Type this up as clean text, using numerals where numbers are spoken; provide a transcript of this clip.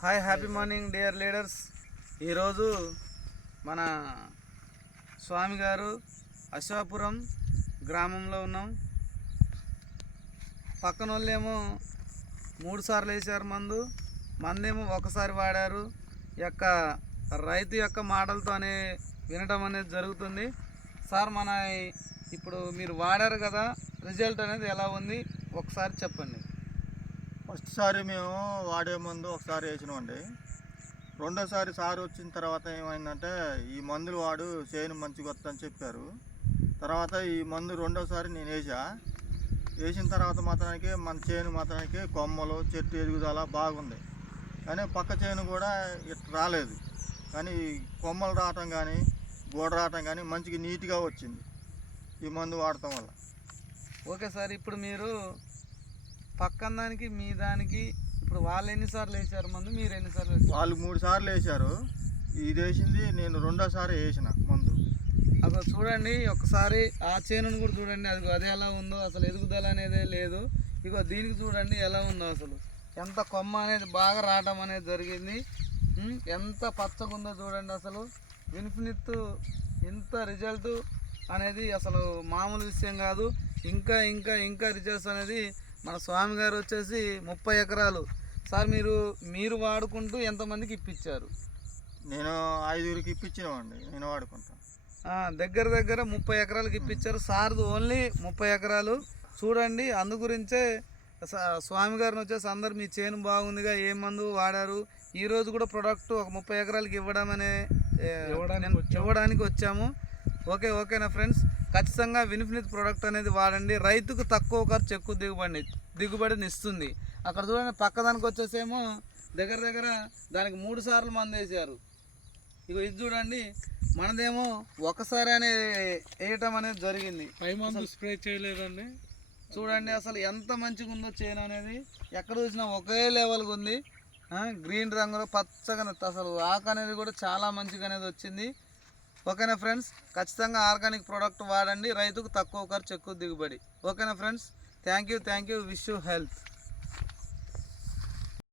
Hi happy morning dear leaders. ఈరోజు మన స్వామి గారు అశ్వాపురం గ్రామంలో ఉన్నాం. పక్కన వాళ్ళేమో 3 సార్లు వేసారు మందేమో ఒకసారి వాడారు. యొక్క రైతు యొక్క మాటలతో వినడం అనేది జరుగుతుంది. సార్ మన ఇప్పుడు మీరు వాడారు కదా, రిజల్ట్ అనేది ఎలా ఉంది ఒకసారి చెప్పండి. ఫస్ట్ సారి మేము వాడే ముందు ఒకసారి వేసినామండి. రెండోసారి సారి వచ్చిన తర్వాత ఏమైందంటే ఈ మందులు వాడు చేను మంచిగా వస్తుందని చెప్పారు. తర్వాత ఈ మందు రెండోసారి నేను వేసిన తర్వాత మాత్రానికి మన చేను మాత్రానికి కొమ్మలు చెట్టు ఎదుగుదల బాగుంది. కానీ పక్క చేను కూడా ఇట్లా రాలేదు. కానీ కొమ్మలు రావటం కానీ గోడ రావటం కానీ మంచిగా నీట్గా వచ్చింది ఈ మందు వాడటం వల్ల. ఓకే సార్, ఇప్పుడు మీరు పక్కన దానికి మీ దానికి ఇప్పుడు వాళ్ళు ఎన్నిసార్లు వేసారు మీరు ఎన్నిసార్లు వేసారు? వాళ్ళు 3 సార్లు వేసారు. ఇది వేసింది నేను రెండోసారి వేసిన మందు. అసలు చూడండి ఒకసారి ఆ చేనును కూడా చూడండి, అది ఎలా ఉందో, అసలు ఎదుగుదల అనేది లేదు. ఇగో దీనికి చూడండి ఎలా ఉందో, అసలు ఎంత కొమ్మ అనేది బాగా రావడం అనేది జరిగింది. ఎంత పచ్చగా ఉందో చూడండి. అసలు విన్ఫినిత్ ఇంత రిజల్ట్ అనేది అసలు మామూలు విషయం కాదు. ఇంకా ఇంకా ఇంకా రిజల్ట్స్ అనేది మన స్వామి గారు వచ్చేసి 30 ఎకరాలు. సార్ మీరు వాడుకుంటూ ఎంతమందికి ఇప్పించారు? నేను 5గురికి ఇప్పించినామండి. నేను వాడుకుంటాను. దగ్గర 30 ఎకరాలకు ఇప్పించారు. సార్ది ఓన్లీ 30 ఎకరాలు. చూడండి, అందు గురించే స్వామి గారిని వచ్చేసి అందరు మీ చేను బాగుందిగా ఏ మందు వాడారు, ఈరోజు కూడా ప్రొడక్ట్ ఒక 30 ఎకరాలకి ఇవ్వడానికి వచ్చాము. ఓకేనా ఫ్రెండ్స్, ఖచ్చితంగా విన్ఫినిత్ ప్రోడక్ట్ అనేది వాడండి. రైతుకు తక్కువ ఖర్చు ఎక్కువ దిగుబడిని ఇస్తుంది. అక్కడ చూడండి పక్క దానికి వచ్చేసేమో దగ్గర దానికి 3 సార్లు మందు వేసారు. ఇగో ఇది చూడండి, మనదేమో ఒకసారి వేయటం అనేది జరిగింది. మందు స్ప్రే చేయలేదండి. చూడండి అసలు ఎంత మంచిగా ఉందో చేను అనేది. ఎక్కడ చూసినా ఒకే లెవెల్గా ఉంది. గ్రీన్ రంగులో పచ్చగా అసలు ఆకు అనేది కూడా చాలా మంచిగా అనేది వచ్చింది. ఓకేనా ఫ్రెండ్స్, ఖచ్చితంగా ఆర్గానిక్ ప్రోడక్ట్ వాడండి. రైతుకు తక్కువ ఖర్చు ఎక్కువ దిగుబడి. ఓకేనా friends, thank you. Wish you health.